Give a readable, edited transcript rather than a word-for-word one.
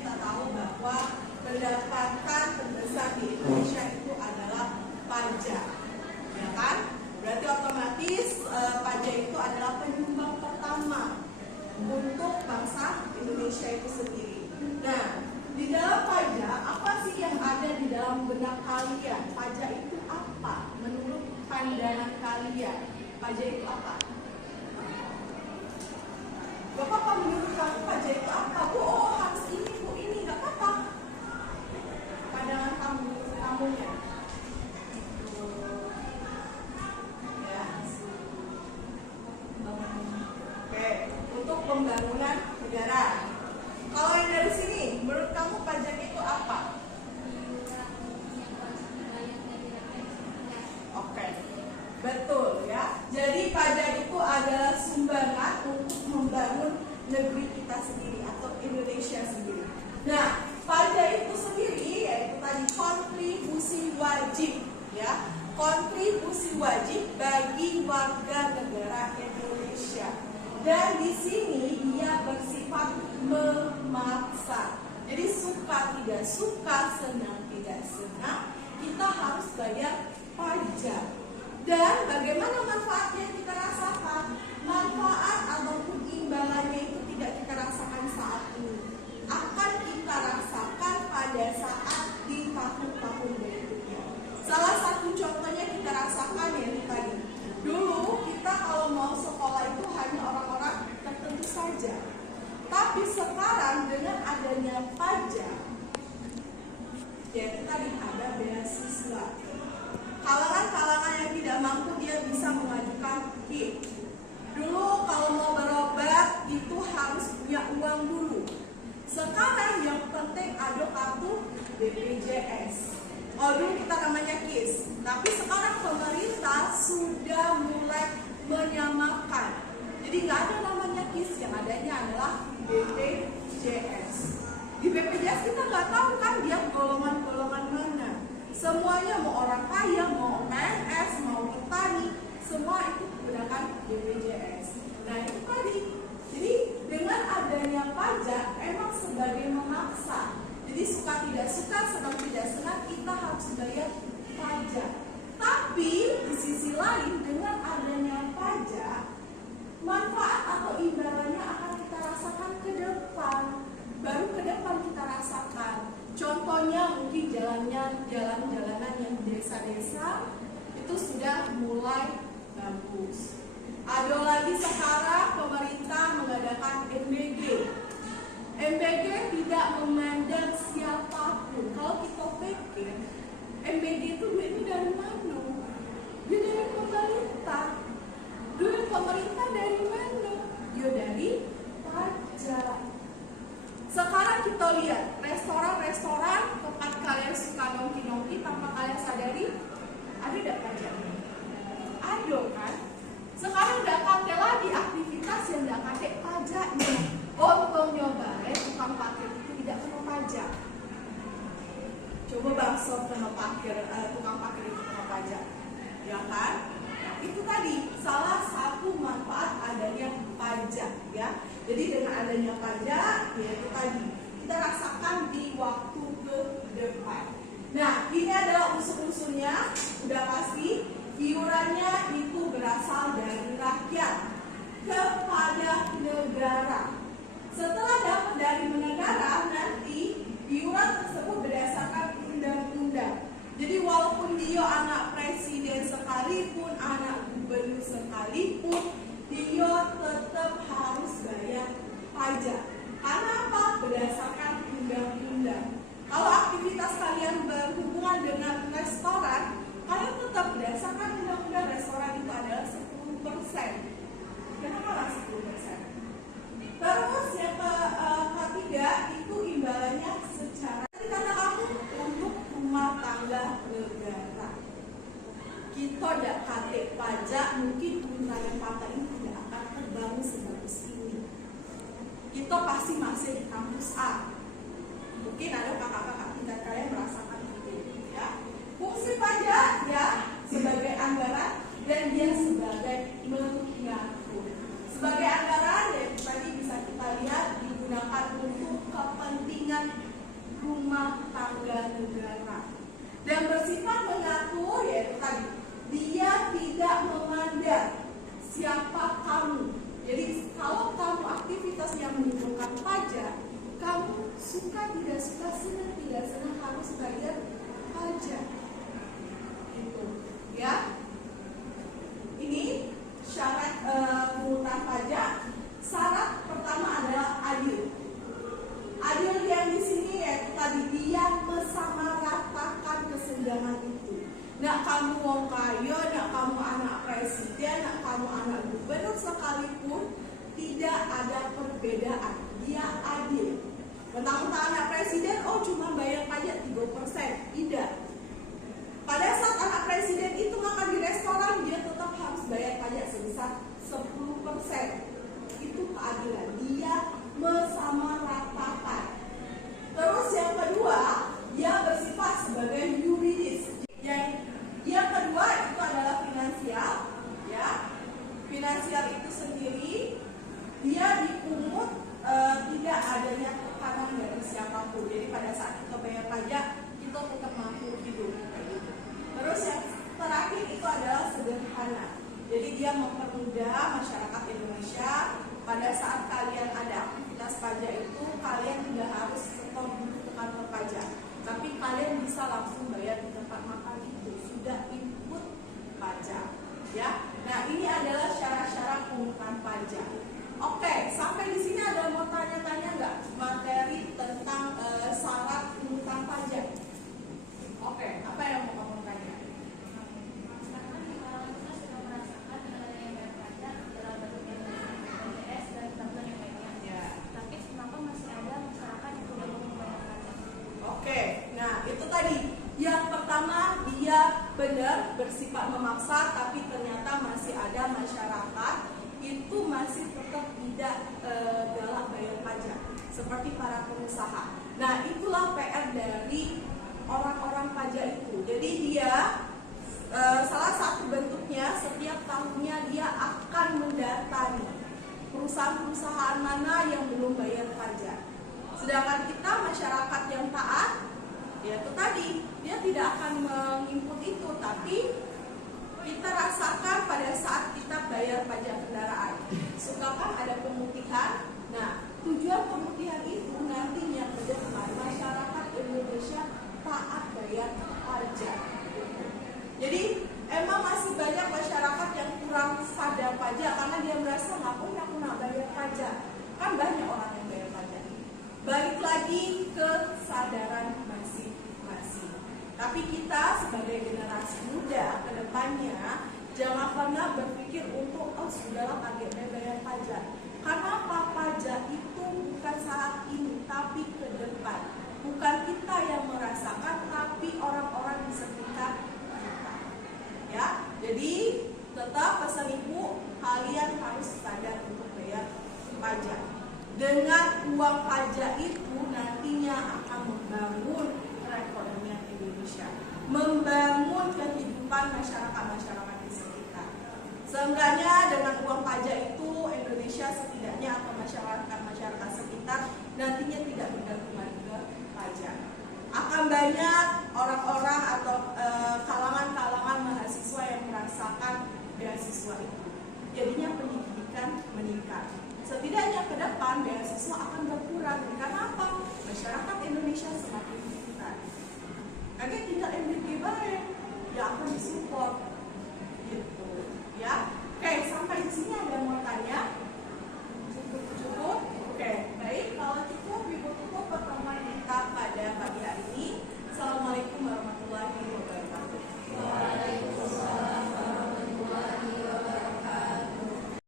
kita tahu bahwa pendapatan terbesar di Indonesia itu adalah pajak, ya kan? Berarti otomatis pajak itu adalah penyumbang pertama untuk bangsa Indonesia itu sendiri. Nah, di dalam pajak, apa sih yang ada di dalam benak kalian? Pajak itu apa? Menurut pandangan kalian, pajak itu apa? Bapak, menurut kamu pajak itu apa? Bu, oh harus ini, bu ini, nggak apa-apa. Pandangan kamu ya. Oke, untuk pembangunan negara. Kalau yang dari sini, menurut kamu pajak itu apa? Oke, betul ya. Jadi pajak itu adalah sumbangan untuk membangun negeri kita sendiri atau Indonesia sendiri. Nah, pajak itu sendiri yaitu tadi kontribusi wajib ya. Kontribusi wajib bagi warga negara Indonesia. Dan di sini dia bersifat memaksa. Jadi suka tidak suka, senang tidak senang, kita harus bayar pajak. Dan bagaimana manfaatnya yang kita rasakan? Manfaat ataupun imbalannya itu tidak kita rasakan saat ini, akan kita rasakan pada saat di tahun-tahun berikutnya. Salah satu contohnya kita rasakan ya tadi. Dulu kita kalau mau sekolah itu hanya orang-orang tertentu saja. Tapi sekarang dengan adanya pajak, ya tadi ada beasiswa. Kalangan-kalangan yang tidak mampu dia bisa mengajukan KIP. Dulu kalau mau berobat itu harus punya uang dulu. Sekarang yang penting ada kartu BPJS. Oh dulu kita namanya KIS. Tapi sekarang pemerintah sudah mulai menyamakan. Jadi nggak ada namanya KIS, yang adanya adalah BPJS. Di BPJS kita nggak tahu kan dia golongan-golongan mana. Semuanya mau orang kaya, mau PNS, mau petani, semua itu menggunakan BPJS. Nah itu tadi. Jadi dengan adanya pajak emang sebagai memaksa. Jadi suka tidak suka, senang tidak senang, kita harus bayar pajak. Tapi di sisi lain dengan adanya pajak, manfaat atau imbalannya akan kita rasakan ke depan. Baru ke depan kita rasakan. Contohnya mungkin jalan-jalanan yang di desa-desa itu sudah mulai bagus. Ada lagi sekarang pemerintah mengadakan MBG. MBG tidak memandang siapapun. Kalau kita pikir MBG itu duitnya dari mana? Dia dari pemerintah. Duit pemerintah dari mana? Dia dari pajak. Sekarang kita lihat restoran-restoran tempat kalian suka nongki-nongki tanpa kalian sadari, ada tidak pajaknya? Ada kan? Sekarang udah kate lagi aktivitas yang tidak kate pajaknya. Untungnya bare tukang parkir itu tidak kena pajak. Coba bakso kena parkir, tukang parkir itu kena pajak, ya kan? Nah, itu tadi salah satu manfaat adanya pajak, ya. Jadi dengan adanya pajak, yaitu tadi kita rasakan di waktu ke depan. Nah, ini adalah unsur-unsurnya, udah pasti iurannya itu berasal dari rakyat kepada negara. Setelah dapat dari negara, nanti iuran tersebut berdasarkan undang-undang. Jadi walaupun dia anak presiden sekalipun, anak gubernur sekalipun, dia tetap harus bayar pajak. Karena apa? Berdasarkan undang-undang. Kalau aktivitas kalian berhubungan dengan restoran, kalian tetap berdasarkan undang-undang. Restoran itu adalah 10%. Kenapa lah 10%? Terus yang ketiga itu imbalannya secara kata kamu untuk rumah tangga negara. Kita tidak kate pajak, mungkin rumah tangga ini tidak akan terbangun sebagus ini. Kita pasti masih di kampus A. Mungkin ada kakak-kakak tingkat kalian merasakan itu, ya. Fungsi pajak ya sebagai anggaran dan dia sebagai mengatur. Sebagai anggaran ya tadi bisa kita lihat digunakan untuk kepentingan yaitu tadi dia tidak memandang siapa kamu. Jadi kalau kamu aktivitas yang menimbulkan pajak, kamu suka tidak suka, senang tidak senang harus bayar pajak. Itu, ya. Ini syarat pungutan pajak. Syarat pertama adalah adil. Adil yang di sini yaitu tadi dia mensamaratakan kesenjangan itu. Nak kamu wong kaya, nak kamu anak presiden, nak kamu anak gubernur sekalipun, tidak ada perbedaan. Dia adil. Mentang-mentang anak presiden, oh cuma bayar pajak 3%. Tidak. Pada saat anak presiden itu makan di restoran, dia tetap harus bayar pajak sebesar 10%. Itu keadilan. Dia mensamaratakan. Terus yang kedua, dia bersifat sebagai yuridis. Yang kedua itu adalah finansial, ya. Finansial itu sendiri dia dipungut tidak adanya tekanan dari siapapun. Jadi pada saat kita bayar pajak, kita tetap mampu hidup. Terus yang terakhir itu adalah sederhana. Jadi dia mempermudah masyarakat Indonesia. Pada saat kalian ada aktivitas pajak itu, kalian tidak harus setor dulu ke kantor pajak, tapi kalian bisa langsung bayar di tempat makan itu, sudah input pajak, ya. Nah, ini adalah syarat-syarat pungutan pajak. Oke, sampai di sini ada mau tanya-tanya nggak materi tentang syarat pungutan pajak? Oke, apa yang mau kamu tanya? Oke, nah itu tadi. Yang pertama dia benar bersifat memaksa, tapi ternyata masih ada masyarakat itu masih tetap tidak galak bayar pajak, seperti para pengusaha. Nah itulah PR dari orang-orang pajak itu. Jadi dia salah satu bentuknya setiap tahunnya dia akan mendatangi perusahaan-perusahaan mana yang belum bayar pajak. Sedangkan kita masyarakat yang taat, ya itu tadi dia tidak akan menginput itu, tapi kita rasakan pada saat kita bayar pajak kendaraan. Suka kan ada pemutihan. Nah, tujuan pemutihan itu nantinya ke depan masyarakat Indonesia taat bayar pajak. Jadi emang masih banyak masyarakat yang kurang sadar pajak karena dia merasa ngapain aku nak bayar pajak. Kan banyak orang yang bayar pajak. Balik lagi ke kesadaran masing-masing. Tapi kita sebagai generasi muda ke depannya jangan pernah berpikir untuk sudahlah targetnya bayar pajak. Karena apa? Pajak itu bukan saat ini tapi ke depan. Bukan kita yang merasakan tapi orang-orang di sekitar kita. Ya, jadi tetap pesan ibu, kalian harus sadar untuk bayar pajak. Dengan uang pajak itu nantinya akan membangun perekonomian Indonesia, membangun kehidupan masyarakat di sekitar. Seenggaknya dengan uang pajak itu Indonesia setidaknya atau masyarakat sekitar nantinya tidak bergantung lagi ke pajak. Akan banyak orang-orang atau kalangan-kalangan mahasiswa yang merasakan beasiswa itu. Jadinya pendidikan meningkat. Setidaknya ke depan beasiswa akan berkurang. Karena apa? Masyarakat Indonesia semakin pintar. Kakek tinggal MDG